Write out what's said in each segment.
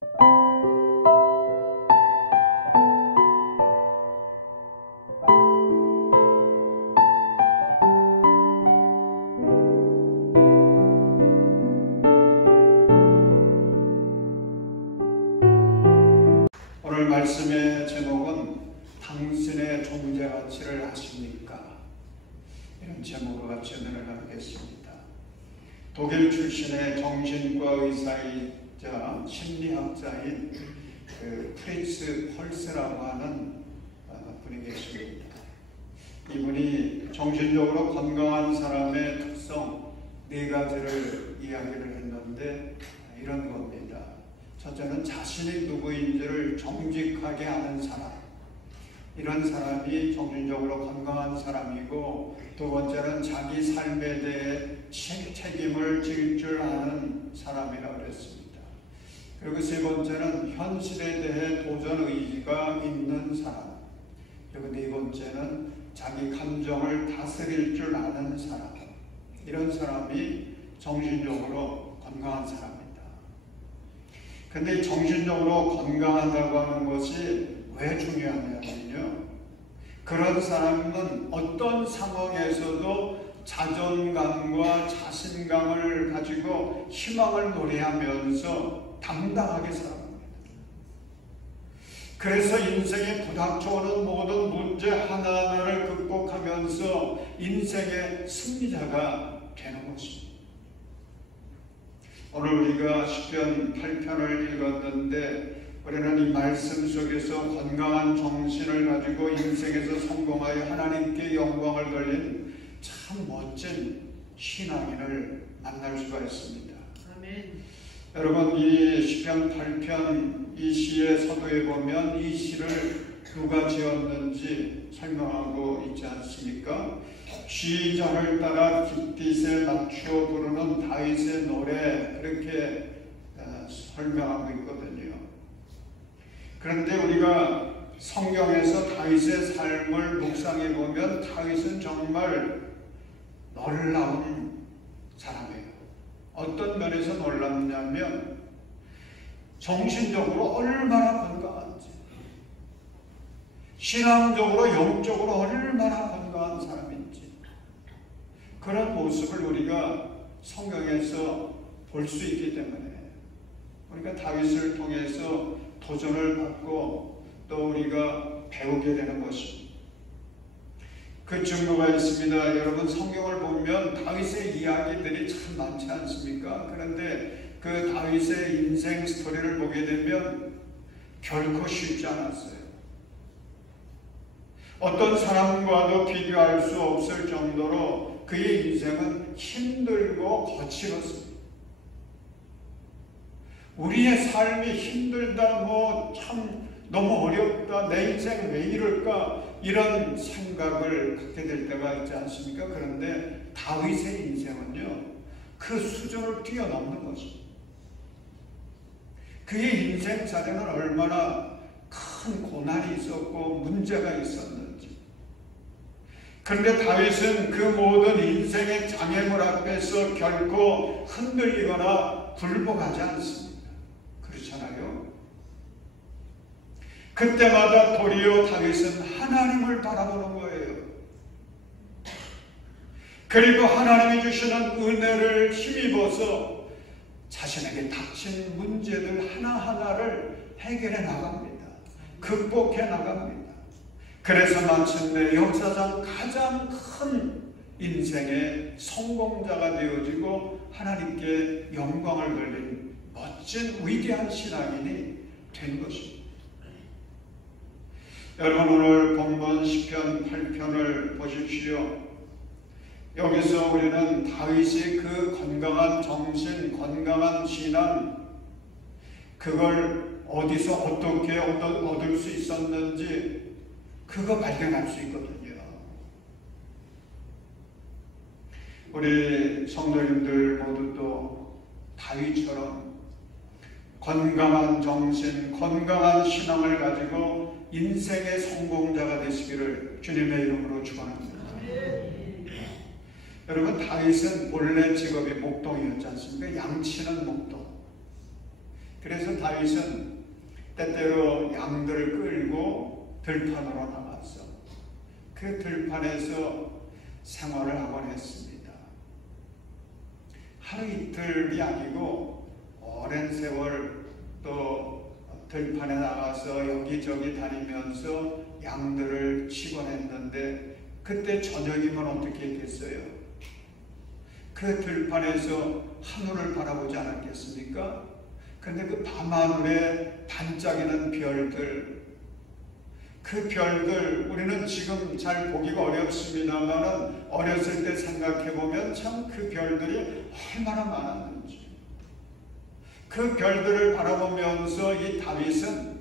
오늘 말씀의 제목은 당신의 존재 가치를 아십니까? 이런 제목으로 같이 은혜를 나누겠습니다. 독일 출신의 정신과 의사이자 심리학자인 프리츠 펄스라고 하는 분이 계십니다. 이분이 정신적으로 건강한 사람의 특성 4가지를 이야기를 했는데 이런 겁니다. 첫째는 자신이 누구인지를 정직하게 아는 사람, 이런 사람이 정신적으로 건강한 사람이고, 두 번째는 자기 삶에 대해 책임을 질 줄 아는 사람이라고 그랬습니다. 그리고 세 번째는 현실에 대해 도전 의지가 있는 사람, 그리고 네 번째는 자기 감정을 다스릴 줄 아는 사람, 이런 사람이 정신적으로 건강한 사람입니다. 그런데 정신적으로 건강하다고 하는 것이 왜 중요하냐면요, 그런 사람은 어떤 상황에서도 자존감과 자신감을 가지고 희망을 노래하면서 당당하게 살아갑니다. 그래서 인생에 부닥쳐오는 모든 문제 하나하나를 극복하면서 인생의 승리자가 되는 것입니다. 오늘 우리가 시편 8편을 읽었는데, 우리는 이 말씀 속에서 건강한 정신을 가지고 인생에서 성공하여 하나님께 영광을 돌린 참 멋진 신앙인을 만날 수가 있습니다. 아멘. 여러분, 이 시편 8편 이 시의 서두에 보면 이 시를 누가 지었는지 설명하고 있지 않습니까? 시전을 따라 깃딧에 맞추어 부르는 다윗의 노래, 그렇게 설명하고 있거든요. 그런데 우리가 성경에서 다윗의 삶을 묵상해 보면 다윗은 정말 놀라운 사람이에요. 어떤 면에서 놀랍냐면 정신적으로 얼마나 건강한지, 신앙적으로 영적으로 얼마나 건강한 사람인지, 그런 모습을 우리가 성경에서 볼 수 있기 때문에 우리가 다윗을 통해서 도전을 받고 또 우리가 배우게 되는 것입니다. 그 증거가 있습니다. 여러분, 성경을 보면 다윗의 이야기들이 참 많지 않습니까? 그런데 그 다윗의 인생 스토리를 보게 되면 결코 쉽지 않았어요. 어떤 사람과도 비교할 수 없을 정도로 그의 인생은 힘들고 거칠었습니다. 우리의 삶이 힘들다, 참 너무 어렵다, 내 인생 왜 이럴까, 이런 생각을 갖게 될 때가 있지 않습니까? 그런데 다윗의 인생은요, 그 수준을 뛰어넘는 것입니다. 그의 인생살에는 얼마나 큰 고난이 있었고 문제가 있었는지. 그런데 다윗은 그 모든 인생의 장애물 앞에서 결코 흔들리거나 굴복하지 않습니다. 그렇잖아요. 그때마다 도리어 다윗은 하나님을 바라보는 거예요. 그리고 하나님이 주시는 은혜를 힘입어서 자신에게 닥친 문제들 하나하나를 해결해 나갑니다. 극복해 나갑니다. 그래서 마침내 역사상 가장 큰 인생의 성공자가 되어지고 하나님께 영광을 돌린 멋진 위대한 신앙인이 된 것입니다. 여러분, 오늘 본문 시편 8편을 보십시오. 여기서 우리는 다윗이 그 건강한 정신, 건강한 신앙, 그걸 어디서 어떻게 얻을 수 있었는지 그거 발견할 수 있거든요. 우리 성도님들 모두 또 다윗처럼 건강한 정신, 건강한 신앙을 가지고 인생의 성공자가 되시기를 주님의 이름으로 축원합니다. 여러분, 다윗은 원래 직업이 목동이었지 않습니까? 양치는 목동. 그래서 다윗은 때때로 양들을 끌고 들판으로 나가서 그 들판에서 생활을 하곤 했습니다. 하루 이틀이 아니고 오랜 세월 또 들판에 나가서 여기저기 다니면서 양들을 치곤 했는데, 그때 저녁이면 어떻게 했겠어요? 그 들판에서 하늘을 바라보지 않았겠습니까? 근데 그 밤하늘에 반짝이는 별들, 그 별들 우리는 지금 잘 보기가 어렵습니다만 어렸을 때 생각해보면 참 그 별들이 얼마나 많았는지, 그 별들을 바라보면서 이 다윗은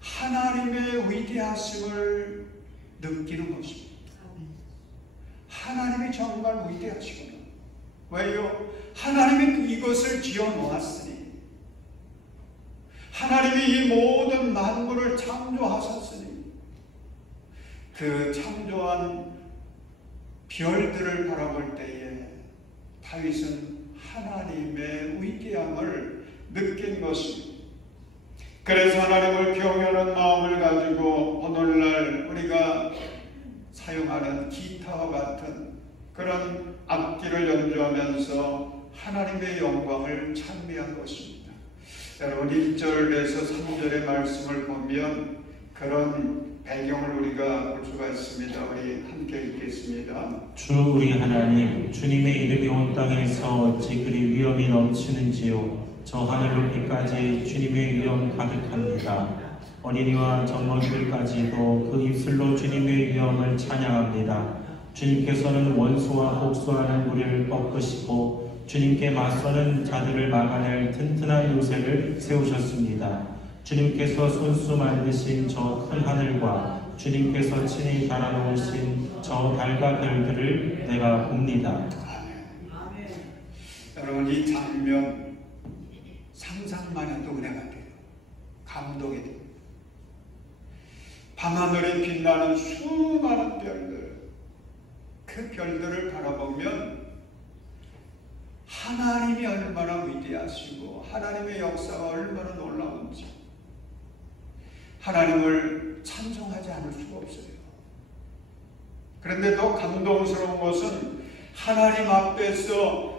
하나님의 위대하심을 느끼는 것입니다. 하나님이 정말 위대하시구나. 왜요? 하나님이 이것을 지어 놓았으니, 하나님이 이 모든 만물을 창조하셨으니, 그 창조한 별들을 바라볼 때에 다윗은 하나님의 위대함을 느낀 것입니다. 그래서 하나님을 경외하는 마음을 가지고 오늘날 우리가 사용하는 기타와 같은 그런 악기를 연주하면서 하나님의 영광을 찬미한 것입니다. 여러분 1절에서 3절의 말씀을 보면 그런 배경을 우리가 볼 수가 있습니다. 우리 함께 읽겠습니다. 주 우리 하나님, 주님의 이름이 온 땅에서 어찌 그리 위엄이 넘치는지요. 저 하늘 높이까지 주님의 위엄 가득합니다. 어린이와 젊은이들까지도 그 입술로 주님의 위엄을 찬양합니다. 주님께서는 원수와 복수하는 무리를 꺾으시고 주님께 맞서는 자들을 막아낼 튼튼한 요새를 세우셨습니다. 주님께서 손수 만드신 저 큰 하늘과 주님께서 친히 달아놓으신 저 달과 별들을 내가 봅니다. 아멘. 여러분 이 장면 상상만 해도 은혜가 돼요. 감동이 돼요. 밤하늘에 빛나는 수많은 별들, 그 별들을 바라보면 하나님이 얼마나 위대하시고 하나님의 역사가 얼마나 놀라운지 하나님을 찬송하지 않을 수가 없어요. 그런데 더 감동스러운 것은 하나님 앞에서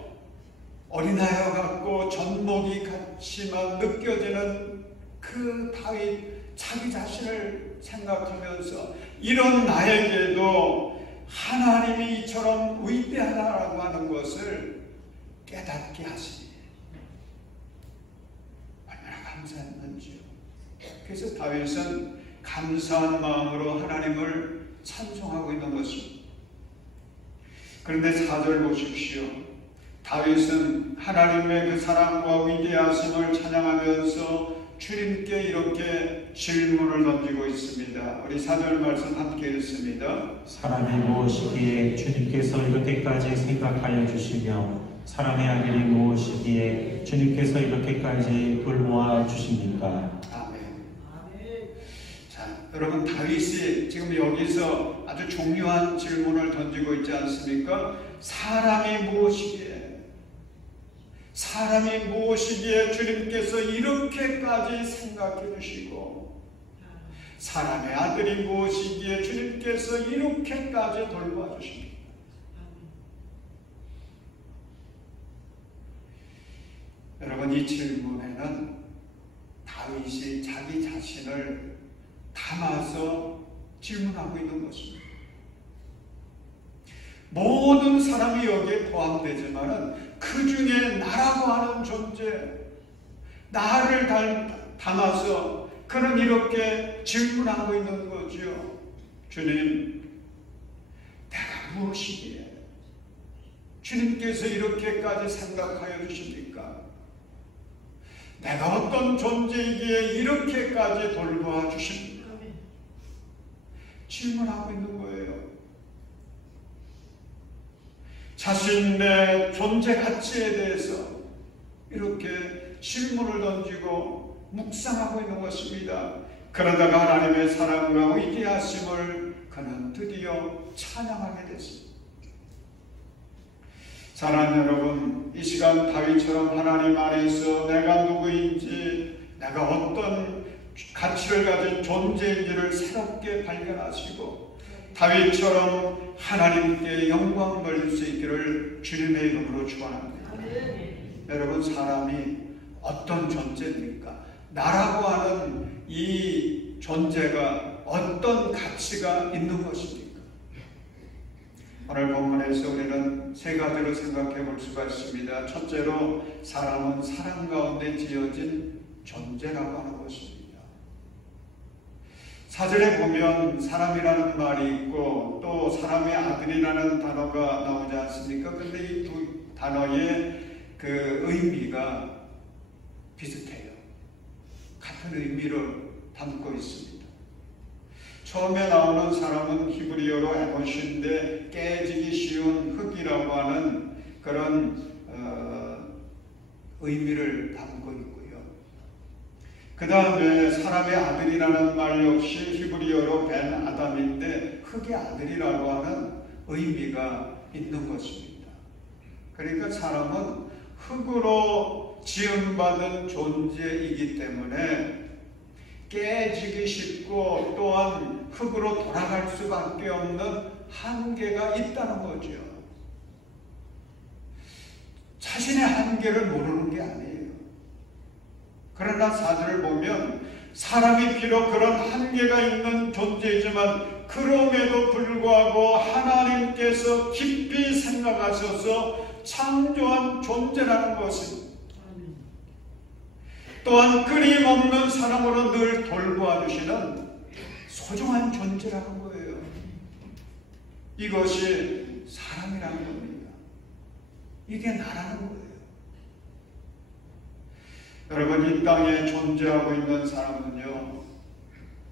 어린아이와 같고 젖먹이 같이만 느껴지는 그 다윗, 자기 자신을 생각하면서 이런 나에게도 하나님이 이처럼 위대하다라고 하는 것을 깨닫게 하시니 얼마나 감사했는지요. 그래서 다윗은 감사한 마음으로 하나님을 찬송하고 있는 것입니다. 그런데 4절 보십시오. 다윗은 하나님의 그 사랑과 위대하심을 찬양하면서 주님께 이렇게 질문을 던지고 있습니다. 우리 4절 말씀 함께 읽습니다. 사람이 무엇이기에 주님께서 이렇게까지 생각하여 주시며 사람의 아들이 무엇이기에 주님께서 이렇게까지 돌보아 주십니까? 아멘. 자, 여러분 다윗이 지금 여기서 아주 중요한 질문을 던지고 있지 않습니까? 사람이 무엇이기에 주님께서 이렇게까지 생각해 주시고 사람의 아들이 무엇이기에 주님께서 이렇게까지 돌봐 주십니까? 여러분 이 질문에는 다윗이 자기 자신을 담아서 질문하고 있는 것입니다. 모든 사람이 여기에 포함되지만 그 중에 나라고 하는 존재, 나를 담아서 그는 이렇게 질문하고 있는 거지요. 주님, 내가 무엇이기에 주님께서 이렇게까지 생각하여 주십니까? 내가 어떤 존재이기에 이렇게까지 돌보아 주십니까? 질문하고 있는 거예요. 자신의 존재 가치에 대해서 이렇게 질문을 던지고 묵상하고 있는 것입니다. 그러다가 하나님의 사랑과 위대하심을 그는 드디어 찬양하게 됐습니다. 사랑하는 여러분, 이 시간 다윗처럼 하나님 안에서 내가 누구인지, 내가 어떤 가치를 가진 존재인지를 새롭게 발견하시고 다윗처럼 하나님께 영광 돌릴 수 있기를 주님의 이름으로 축원합니다. 여러분, 사람이 어떤 존재입니까? 나라고 하는 이 존재가 어떤 가치가 있는 것입니까? 오늘 본문에서 우리는 세 가지로 생각해 볼 수가 있습니다. 첫째로, 사람은 사랑 가운데 지어진 존재라고 하는 것입니다. 사전에 보면 사람이라는 말이 있고 또 사람의 아들이라는 단어가 나오지 않습니까? 그런데 이 두 단어의 그 의미가 비슷해요. 같은 의미를 담고 있습니다. 처음에 나오는 사람은 히브리어로 에노시인데 깨지기 쉬운 흙이라고 하는 그런 의미를 담고 있고요. 그 다음에 사람의 아들이라는 말 역시 히브리어로 벤 아담인데 흙의 아들이라고 하는 의미가 있는 것입니다. 그러니까 사람은 흙으로 지음받은 존재이기 때문에 깨지기 쉽고 또한 흙으로 돌아갈 수밖에 없는 한계가 있다는 거죠. 자신의 한계를 모르는 게 아니에요. 그러나 사전을 보면 사람이 비록 그런 한계가 있는 존재이지만 그럼에도 불구하고 하나님께서 깊이 생각하셔서 창조한 존재라는 것입니다. 또한 끊임없는 사랑으로 늘 돌보아주시는 소중한 존재라는 거예요. 이것이 사람이라는 겁니다. 이게 나라는 거예요. 여러분, 이 땅에 존재하고 있는 사람은요,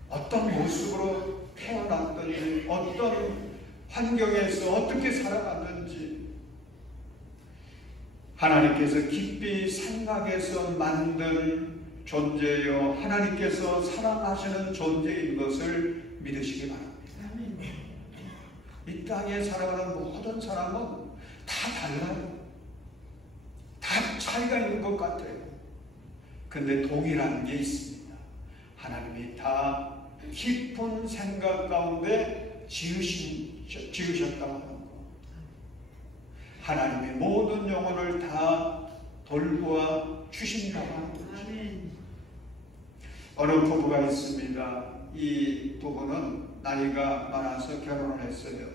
어떤 모습으로 태어났든지 어떤 환경에서 어떻게 살아갔는지 하나님께서 깊이 생각해서 만든 존재요, 하나님께서 사랑하시는 존재인 것을 믿으시기 바랍니다. 이 땅에 살아가는 모든 사람은 다 달라요. 다 차이가 있는 것 같아요. 근데 동일한 게 있습니다. 하나님이 다 깊은 생각 가운데 지으셨다고 하는 것. 하나님의 모든 영혼을 다 돌보아 주신다고 하는 거죠. 어느 부부가 있습니다. 이 부부는 나이가 많아서 결혼을 했어요.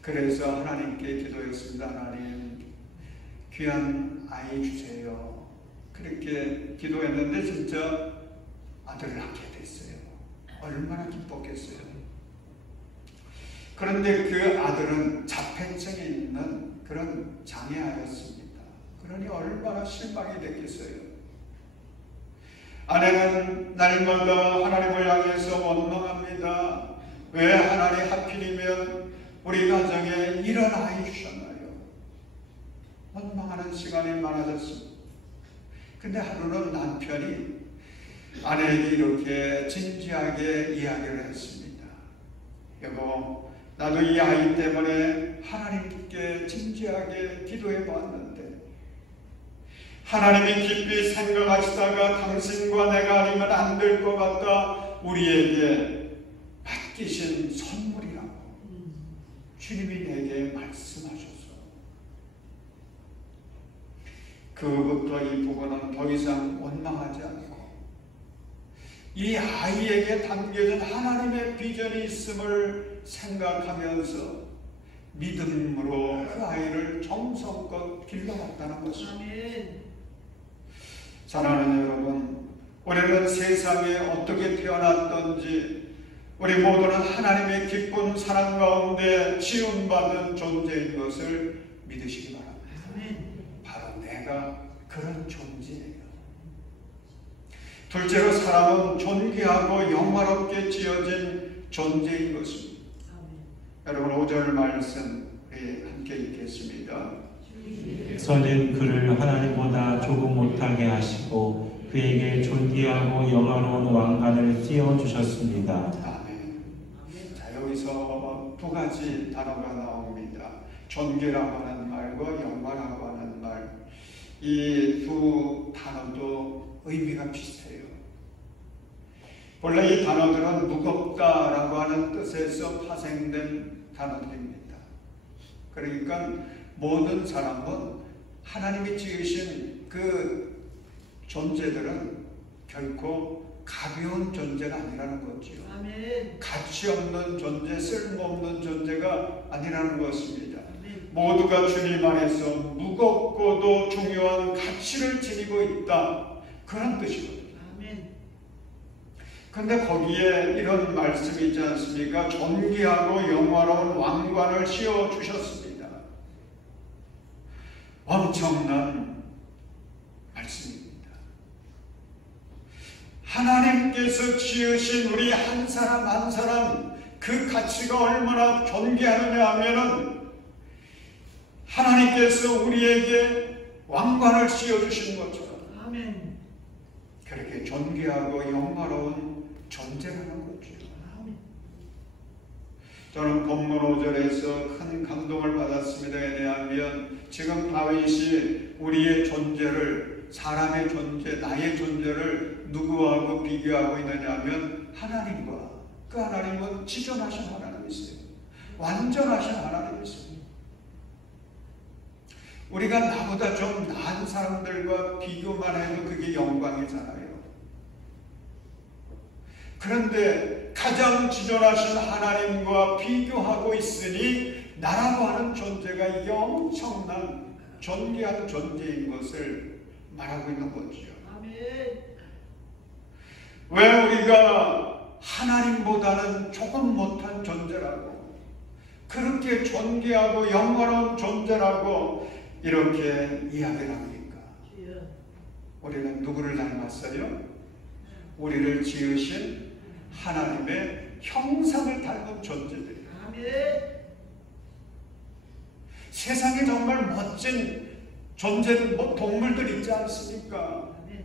그래서 하나님께 기도했습니다. 하나님, 귀한 아이 주세요. 그렇게 기도했는데 진짜 아들을 낳게 됐어요. 얼마나 기뻤겠어요. 그런데 그 아들은 자폐증이 있는 그런 장애아였습니다. 그러니 얼마나 실망이 됐겠어요. 아내는 날마다 하나님을 향해서 원망합니다. 왜 하나님 하필이면 우리 가정에 이런 아이 주셨나요? 원망하는 시간이 많아졌습니다. 근데 하루는 남편이 아내에게 이렇게 진지하게 이야기를 했습니다. 여보, 나도 이 아이 때문에 하나님께 진지하게 기도해 보았는데 하나님이 깊이 생각하시다가 당신과 내가 아니면 안 될 것 같다 우리에게 맡기신 선물이라고 주님이 내게 말씀하셨어. 그부터 이 부부는 더 이상 원망하지 않고 이 아이에게 담겨진 하나님의 비전이 있음을 생각하면서 믿음으로 그 아이를 정성껏 길러왔다는 것입니다. 사랑하는 여러분, 우리는 세상에 어떻게 태어났던지 우리 모두는 하나님의 기쁜 사랑 가운데 지음받은 존재인 것을 믿으시기 바랍니다. 바로 내가 그런 존재예요. 둘째로, 사람은 존귀하고 영화롭게 지어진 존재인 것입니다. 여러분, 5절 말씀 함께 읽겠습니다. 선은 그를 하나님보다 조금 못하게 하시고 그에게 존귀하고 영화로운 왕관을 띄워주셨습니다. 아멘. 자, 여기서 두 가지 단어가 나옵니다. 존귀라고 하는 말과 영화라고 하는 말, 이 두 단어도 의미가 비슷해요. 본래 이 단어들은 무겁다라고 하는 뜻에서 파생된 단어들입니다. 그러니까 모든 사람은 하나님이 지으신 그 존재들은 결코 가벼운 존재가 아니라는 거지요. 아멘. 가치 없는 존재, 쓸모없는 존재가 아니라는 것입니다. 아멘. 모두가 주님 안에서 무겁고도 중요한 가치를 지니고 있다, 그런 뜻이거든요. 아멘. 그런데 거기에 이런 말씀이 있지 않습니까? 존귀하고 영화로운 왕관을 씌워주셨습니다. 엄청난 말씀입니다. 하나님께서 지으신 우리 한 사람 한 사람, 그 가치가 얼마나 존귀하느냐 하면은 하나님께서 우리에게 왕관을 씌워주신 것처럼 아멘. 그렇게 존귀하고 영화로운 존재라는 거죠. 아멘. 저는 본문 5절에서 큰 감동을 받았습니다. 왜냐하면 지금 다윗이 우리의 존재를, 사람의 존재, 나의 존재를 누구하고 비교하고 있느냐 하면 하나님과, 그 하나님은 지존하신 하나님이세요. 완전하신 하나님이세요. 우리가 나보다 좀 나은 사람들과 비교만 해도 그게 영광이잖아요. 그런데 가장 지존하신 하나님과 비교하고 있으니 나라고 하는 존재가 이게 엄청난 존귀한 존재인 것을 말하고 있는 거죠. 아멘. 왜 우리가 하나님보다는 조금 못한 존재라고, 그렇게 존귀하고 영원한 존재라고 이렇게 이야기를 합니까? 주여. 우리는 누구를 닮았어요? 우리를 지으신 하나님의 형상을 닮은 존재들이에요. 아멘. 세상에 정말 멋진 존재들, 동물들 있지 않습니까? 아멘.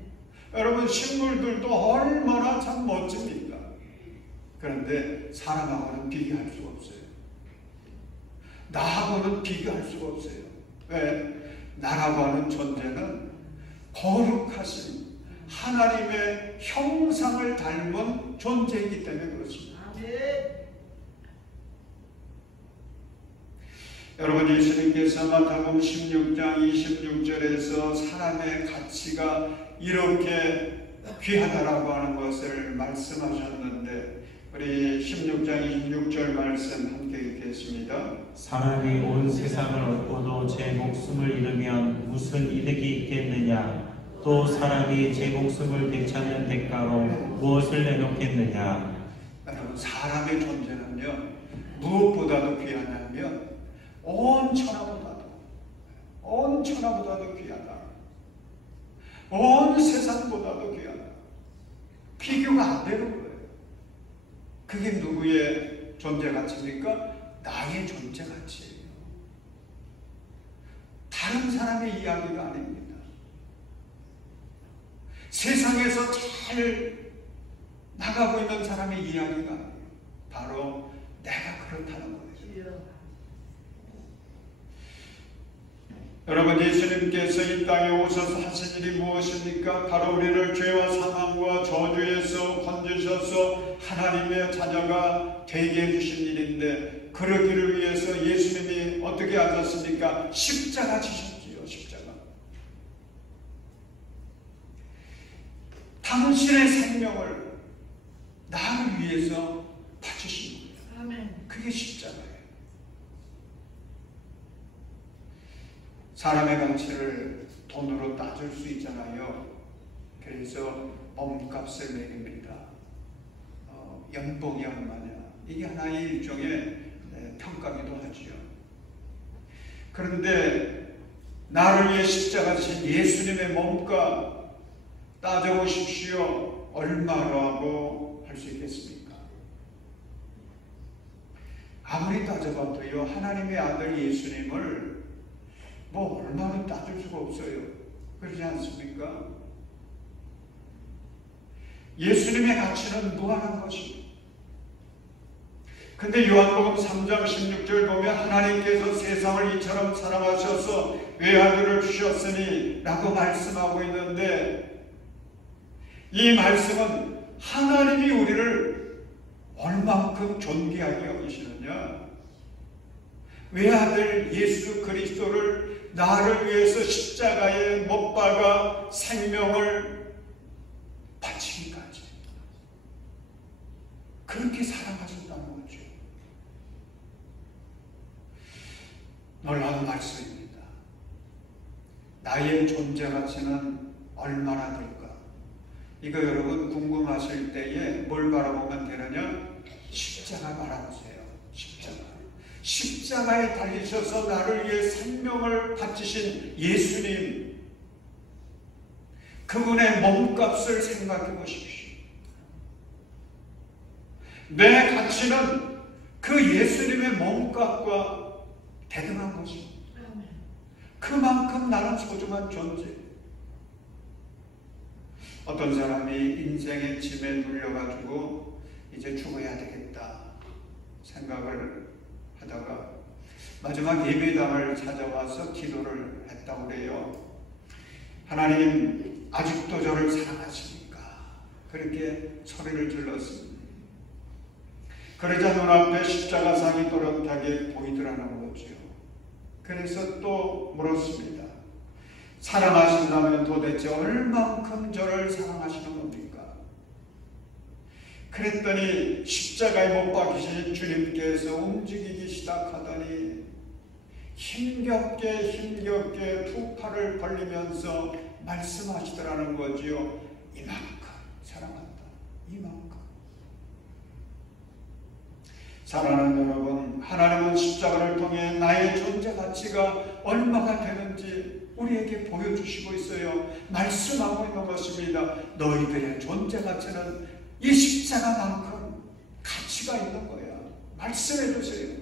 여러분, 식물들도 얼마나 참 멋집니까? 그런데 사람하고는 비교할 수가 없어요. 나하고는 비교할 수가 없어요. 왜? 나라고 하는 존재는 거룩하신 하나님의 형상을 닮은 존재이기 때문에 그렇습니다. 아멘. 여러분, 예수님께서 마태복음 16장 26절에서 사람의 가치가 이렇게 귀하다라고 하는 것을 말씀하셨는데, 우리 16장 26절 말씀 함께 읽겠습니다. 사람이 온 세상을 얻고도 제 목숨을 잃으면 무슨 이득이 있겠느냐? 또 사람이 제 목숨을 되찾는 대가로 무엇을 내놓겠느냐? 여러분, 사람의 존재는요, 무엇보다도 귀하냐면 온 천하보다도 귀하다. 온 세상보다도 귀하다. 비교가 안 되는 거예요. 그게 누구의 존재 가치입니까? 나의 존재 가치예요. 다른 사람의 이야기가 아닙니다. 세상에서 잘 나가고 있는 사람의 이야기가 아니에요. 바로 내가 그렇다는 거예요. 주여. 여러분, 예수님께서 이 땅에 오셔서 하신 일이 무엇입니까? 바로 우리를 죄와 사망과 저주에서 건지셔서 하나님의 자녀가 되게 해주신 일인데, 그러기를 위해서 예수님이 어떻게 하셨습니까? 십자가 지셨지요. 십자가. 당신의 생명을 나를 위해서 바치신 거예요. 아멘. 그게 십자가예요. 사람의 가치를 돈으로 따질 수 있잖아요. 그래서 몸값을 매깁니다. 연봉이 얼마냐. 이게 하나의 일종의 평가기도 하지요. 그런데 나를 위해 십자가 지신 예수님의 몸값 따져보십시오. 얼마라고 할 수 있겠습니까? 아무리 따져봐도요, 하나님의 아들 예수님을 뭐 얼마나 따질 수가 없어요. 그러지 않습니까? 예수님의 가치는 무한한 것입니다. 근데 요한복음 3장 16절 보면 하나님께서 세상을 이처럼 사랑하셔서 외아들을 주셨으니 라고 말씀하고 있는데, 이 말씀은 하나님이 우리를 얼만큼 존귀하게 여기시느냐, 외아들 예수 그리스도를 나를 위해서 십자가에 못 박아 생명을 바치기까지 그렇게 사랑하셨다는 거죠. 놀라운 말씀입니다. 나의 존재 가치는 얼마나 될까? 이거 여러분 궁금하실 때에 뭘 바라보면 되느냐? 십자가 바라보세요. 십자가. 십자가에 달리셔서 나를 위해 생명을 바치신 예수님, 그분의 몸값을 생각해 보십시오. 내 가치는 그 예수님의 몸값과 대등한 것입니다. 그만큼 나는 소중한 존재. 어떤 사람이 인생의 짐에 눌려가지고 이제 죽어야 되겠다 생각을 하다가 마지막 예배당을 찾아와서 기도를 했다고 그래요. 하나님, 아직도 저를 사랑하십니까? 그렇게 소리를 질렀습니다. 그러자 눈앞에 십자가상이 또렷하게 보이더라는 거죠. 그래서 또 물었습니다. 사랑하신다면 도대체 얼만큼 저를 사랑하시는 겁니까? 그랬더니 십자가에 못 박히신 주님께서 움직이기 시작하더니 힘겹게 두 팔을 벌리면서 말씀하시더라는 거지요. 이만큼 사랑한다. 이만큼. 사랑하는 여러분, 하나님은 십자가를 통해 나의 존재 가치가 얼마가 되는지 우리에게 보여주시고 있어요. 말씀하고 있는 것입니다. 너희들의 존재 가치는 이 십자가만큼 가치가 있는 거야. 말씀해 주세요.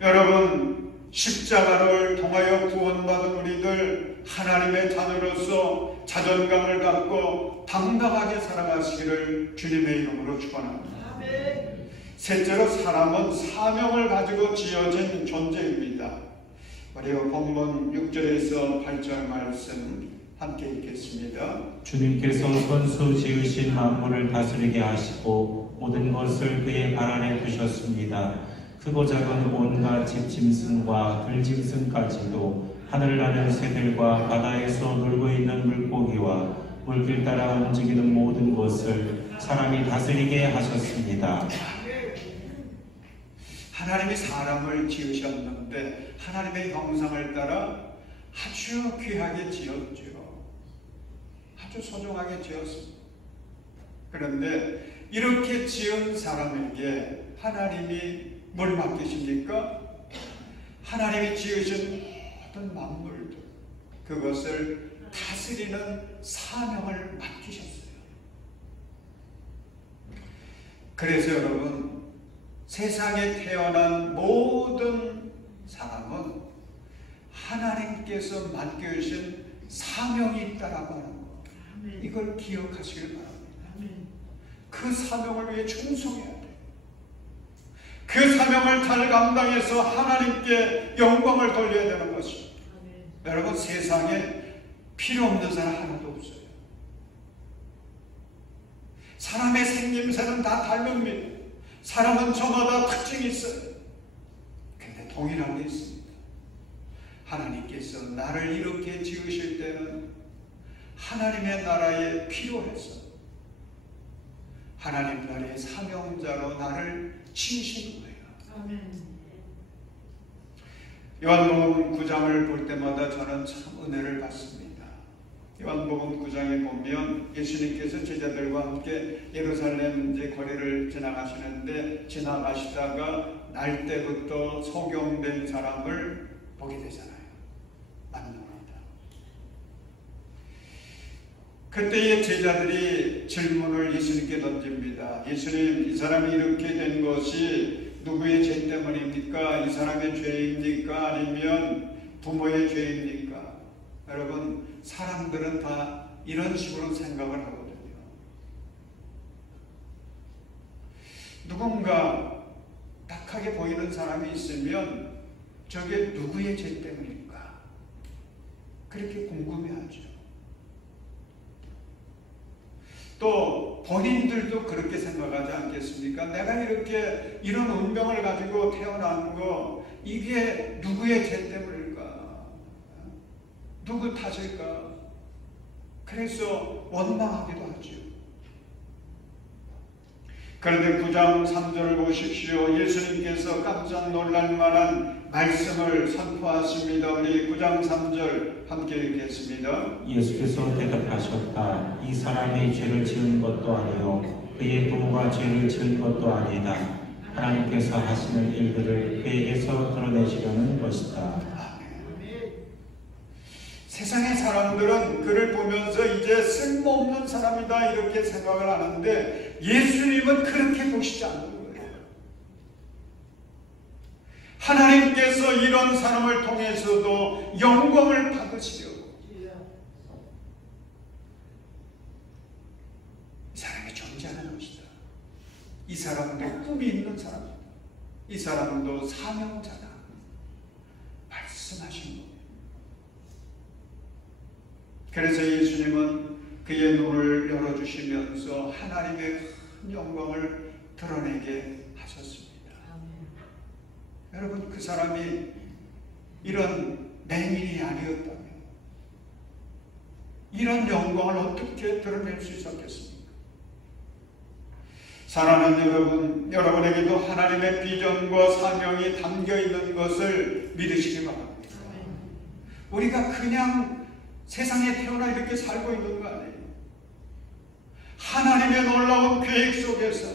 여러분, 십자가를 통하여 구원받은 우리들 하나님의 자녀로서 자존감을 갖고 당당하게 살아가시기를 주님의 이름으로 축원합니다. 셋째로, 사람은 사명을 가지고 지어진 존재입니다. 우리 본문 6절에서 8절 말씀 함께 읽겠습니다. 주님께서 손수 지으신 만물을 다스리게 하시고 모든 것을 그의 발 아래 두셨습니다. 크고 작은 온갖 집짐승과 들짐승까지도, 하늘나는 새들과 바다에서 놀고 있는 물고기와 물길 따라 움직이는 모든 것을 사람이 다스리게 하셨습니다. 하나님이 사람을 지으셨는데 하나님의 형상을 따라 아주 귀하게 지었죠. 아주 소중하게 지었습니다. 그런데 이렇게 지은 사람에게 하나님이 뭘 맡기십니까? 하나님이 지으신 모든 만물들, 그것을 다스리는 사명을 맡기셨어요. 그래서 여러분, 세상에 태어난 모든 사람은 하나님께서 맡겨주신 사명이 있다라고 하는 것, 이걸 기억하시길 바랍니다. 그 사명을 위해 충성해야 돼요. 그 사명을 잘 감당해서 하나님께 영광을 돌려야 되는 것입니다. 여러분, 세상에 필요 없는 사람 하나도 없어요. 사람의 생김새는 다 다릅니다. 사람은 저마다 특징이 있어요. 근데 동일한 게 있습니다. 하나님께서 나를 이렇게 지으실 때는 하나님의 나라에 필요해서 하나님 나라의 사명자로 나를 지으신 거예요. 아멘. 요한복음 9장을 볼 때마다 저는 참 은혜를 받습니다. 요한복음 9장에 보면 예수님께서 제자들과 함께 예루살렘 이제 거리를 지나가시다가 날 때부터 소경된 사람을 보게 되잖아요. 만납니다. 그때의 제자들이 질문을 예수님께 던집니다. 예수님, 이 사람이 이렇게 된 것이 누구의 죄 때문입니까? 이 사람의 죄입니까? 아니면 부모의 죄입니까? 여러분, 사람들은 다 이런 식으로 생각을 하거든요. 누군가 착하게 보이는 사람이 있으면 저게 누구의 죄 때문일까? 그렇게 궁금해하죠. 또 본인들도 그렇게 생각하지 않겠습니까? 내가 이렇게 이런 운명을 가지고 태어난 거 이게 누구의 죄 때문일까? 누구 탓일까? 그래서 원망하기도 하죠. 그런데 9장 3절을 보십시오. 예수님께서 깜짝 놀랄 만한 말씀을 선포하십니다. 우리 9장 3절 함께 읽겠습니다. 예수께서 대답하셨다. 이 사람이 죄를 지은 것도 아니요 그의 부모가 죄를 지은 것도 아니다. 하나님께서 하시는 일들을 그에게서 드러내시려는 것이다. 세상의 사람들은 그를 보면서 이제 쓸모없는 사람이다 이렇게 생각을 하는데 예수님은 그렇게 보시지 않는 거예요. 하나님께서 이런 사람을 통해서도 영광을 받으시려고. 이 사람이 존재하는 것이다. 이 사람도 꿈이 있는 사람이다. 이 사람도 사명자다. 말씀하신 거예요. 그래서 예수님은 그의 눈을 열어주시면서 하나님의 큰 영광을 드러내게 하셨습니다. 여러분, 그 사람이 이런 맹인이 아니었다면 이런 영광을 어떻게 드러낼 수 있었겠습니까? 사랑하는 여러분, 여러분에게도 하나님의 비전과 사명이 담겨있는 것을 믿으시기 바랍니다. 우리가 그냥 세상에 태어나 이렇게 살고 있는 거 아니에요. 하나님의 놀라운 계획 속에서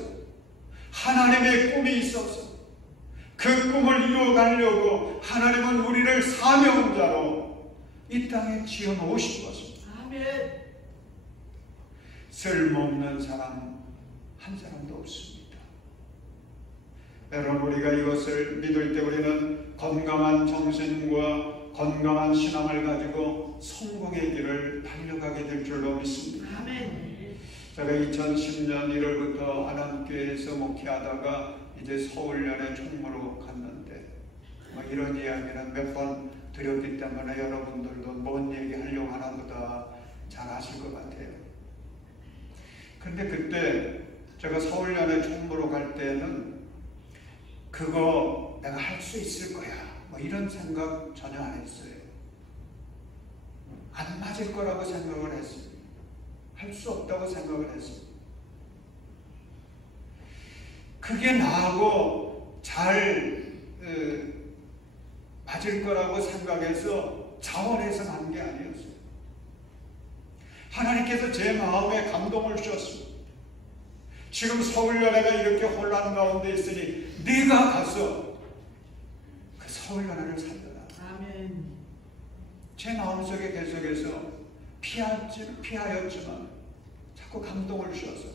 하나님의 꿈이 있어서 그 꿈을 이루어가려고 하나님은 우리를 사명자로 이 땅에 지어놓으신 것입니다. 아멘. 쓸모없는 사람 한 사람도 없습니다. 여러분, 우리가 이것을 믿을 때 우리는 건강한 정신과 건강한 신앙을 가지고 성공의 길을 달려가게 될 줄로 믿습니다. 아멘. 제가 2010년 1월부터 안암교회에서 목회하다가 이제 서울연의 총무로 갔는데 이런 이야기는 몇 번 드렸기 때문에 여러분들도 뭔 얘기 하려고 하나 보다 잘 아실 것 같아요. 그런데 그때 제가 서울연의 총무로 갈 때는 그거 내가 할 수 있을 거야 이런 생각 전혀 안 했어요. 안 맞을 거라고 생각을 했습니다. 할 수 없다고 생각을 했습니다. 그게 나하고 잘 맞을 거라고 생각해서 자원해서 간 게 아니었어요. 하나님께서 제 마음에 감동을 주셨습니다. 지금 서울연회가 이렇게 혼란 가운데 있으니 네가 가서 그 서울연회를 살려라. 아멘. 제 마음속에 계속해서 피하였지만 자꾸 감동을 주셔서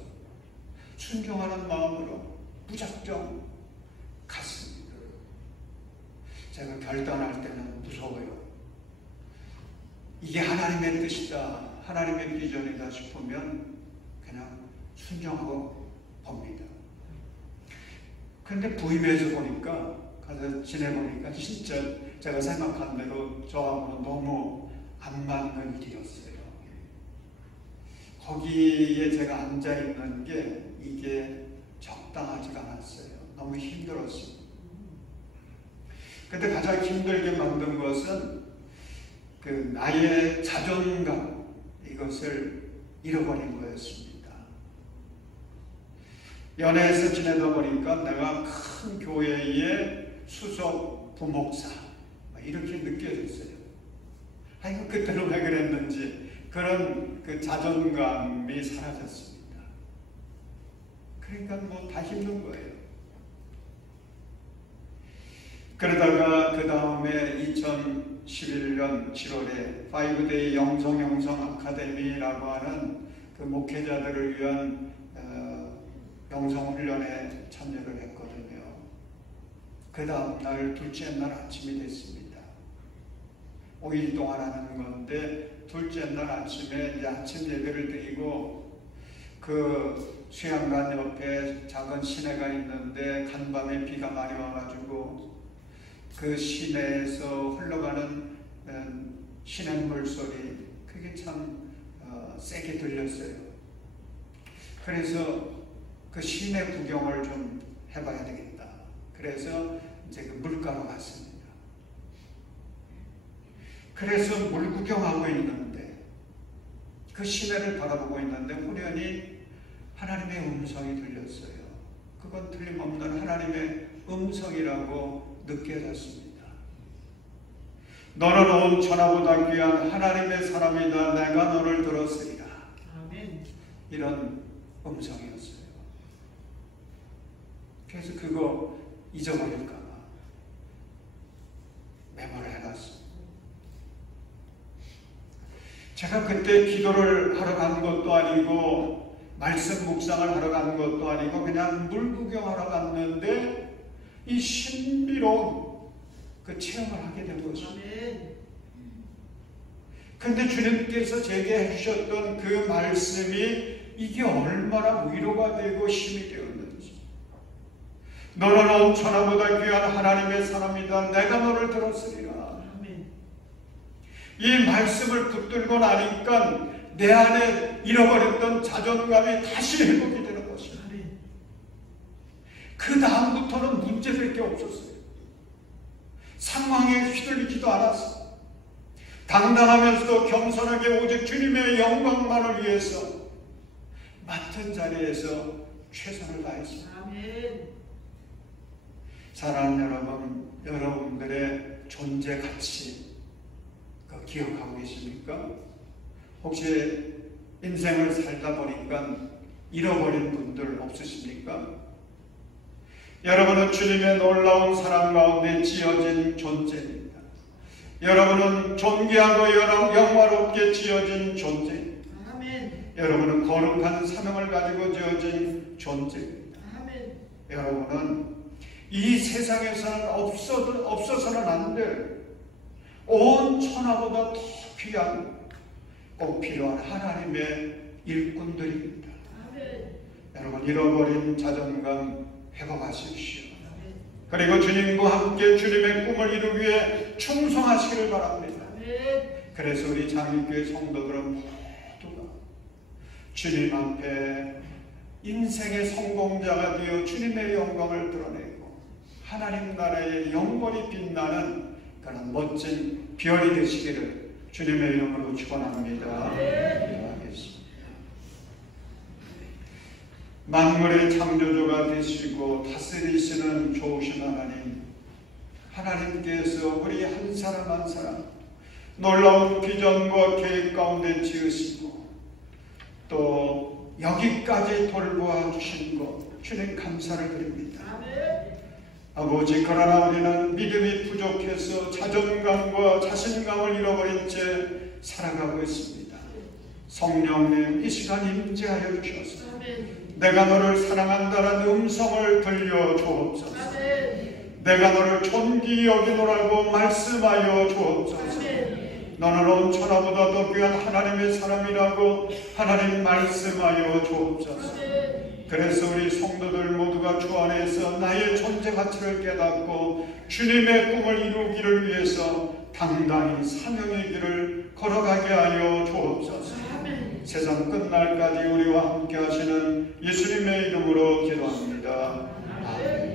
순종하는 마음으로 무작정 갔습니다. 제가 결단할 때는 무서워요. 이게 하나님의 뜻이다, 하나님의 비전이다 싶으면 그냥 순종하고 봅니다. 그런데 부임해서 보니까, 가서 지내보니까 진짜 제가 생각한 대로 저하고는 너무 안 맞는 일이었어요. 거기에 제가 앉아있는 게 이게 적당하지가 않았어요. 너무 힘들었습니다. 근데 가장 힘들게 만든 것은 그 나의 자존감, 이것을 잃어버린 거였습니다. 연애에서 지내다 보니까 내가 큰 교회의 수석 부목사 이렇게 느껴졌어요. 아이고, 그때는 왜 그랬는지 그런 그 자존감이 사라졌습니다. 그러니까 뭐 다 힘든 거예요. 그러다가 그 다음에 2011년 7월에 5데이 영성 아카데미라고 하는 그 목회자들을 위한 영성훈련에 참여를 했거든요. 그 다음 날 둘째 날 아침이 됐습니다. 5일 동안 하는 건데 둘째 날 아침에 이제 아침 예배를 드리고 그 수양관 옆에 작은 시내가 있는데 간밤에 비가 많이 와가지고 그 시내에서 흘러가는 시냇물 소리, 그게 참 세게 들렸어요. 그래서 그 시내 구경을 좀 해봐야 되겠다. 그래서 이제 그 물가로 갔습니다. 그래서 물 구경하고 있는데, 그 시내를 바라보고 있는데 우연히 하나님의 음성이 들렸어요. 그건 틀림없는 하나님의 음성이라고 느껴졌습니다. 너는 온 천하보다 귀한 하나님의 사람이다. 내가 너를 들었으리라. 아멘. 이런 음성이었어요. 그래서 그거 잊어버릴까 봐 메모를 해놨습니다. 제가 그때 기도를 하러 간 것도 아니고 말씀 묵상을 하러 간 것도 아니고 그냥 물 구경하러 갔는데 이 신비로운 그 체험을 하게 된 것입니다. 아멘. 근데 주님께서 제게 해주셨던 그 말씀이 이게 얼마나 위로가 되고 힘이 되었는지. 너는 온 천하보다 귀한 하나님의 사람이다. 내가 너를 들었으리라. 아멘. 이 말씀을 붙들고 나니까 내 안에 잃어버렸던 자존감이 다시 회복이 되는 것입니다. 아멘. 그 다음부터는 문제될 게 없었어요. 상황에 휘둘리지도 않았어요. 당당하면서도 겸손하게 오직 주님의 영광만을 위해서 맡은 자리에서 최선을 다했습니다. 아멘. 사랑하는 여러분, 여러분들의 존재 가치 기억하고 계십니까? 혹시 인생을 살다 보니까 잃어버린 분들 없으십니까? 여러분은 주님의 놀라운 사랑 가운데 지어진 존재입니다. 여러분은 존귀하고 영화롭게 지어진 존재입니다. 아멘. 여러분은 거룩한 사명을 가지고 지어진 존재입니다. 아멘. 여러분은 이 세상에서는 없어서는 안 될 온 천하보다 더 귀한 꼭 필요한 하나님의 일꾼들입니다. 아멘. 여러분 잃어버린 자존감 회복하십시오. 아멘. 그리고 주님과 함께 주님의 꿈을 이루기 위해 충성하시기를 바랍니다. 아멘. 그래서 우리 장인교회 성도들은 모두가 주님 앞에 인생의 성공자가 되어 주님의 영광을 드러내고 하나님 나라의 영원히 빛나는 그런 멋진 별이 되시기를 주님의 이름으로 축원합니다. 기도하겠습니다. 만물의 창조주가 되시고 다스리시는 좋으신 하나님, 하나님께서 우리 한 사람 한 사람 놀라운 비전과 계획 가운데 지으시고 또 여기까지 돌보아 주신 것 주님 감사를 드립니다. 아멘. 아버지, 그러나 우리는 믿음이 부족해서 자존감과 자신감을 잃어버린 채 살아가고 있습니다. 성령님, 이 시간 임재하여 주셔서 아멘. 내가 너를 사랑한다는 음성을 들려 주옵소서. 아멘. 내가 너를 존귀 여기노라고 말씀하여 주옵소서. 아멘. 너는 온 천하보다 더 귀한 하나님의 사람이라고 하나님 말씀하여 주옵소서. 아멘. 그래서 우리 성도들 모두가 주 안에서 나의 존재 가치를 깨닫고 주님의 꿈을 이루기를 위해서 당당히 사명의 길을 걸어가게 하여 주옵소서. 아멘. 세상 끝날까지 우리와 함께 하시는 예수님의 이름으로 기도합니다. 아멘.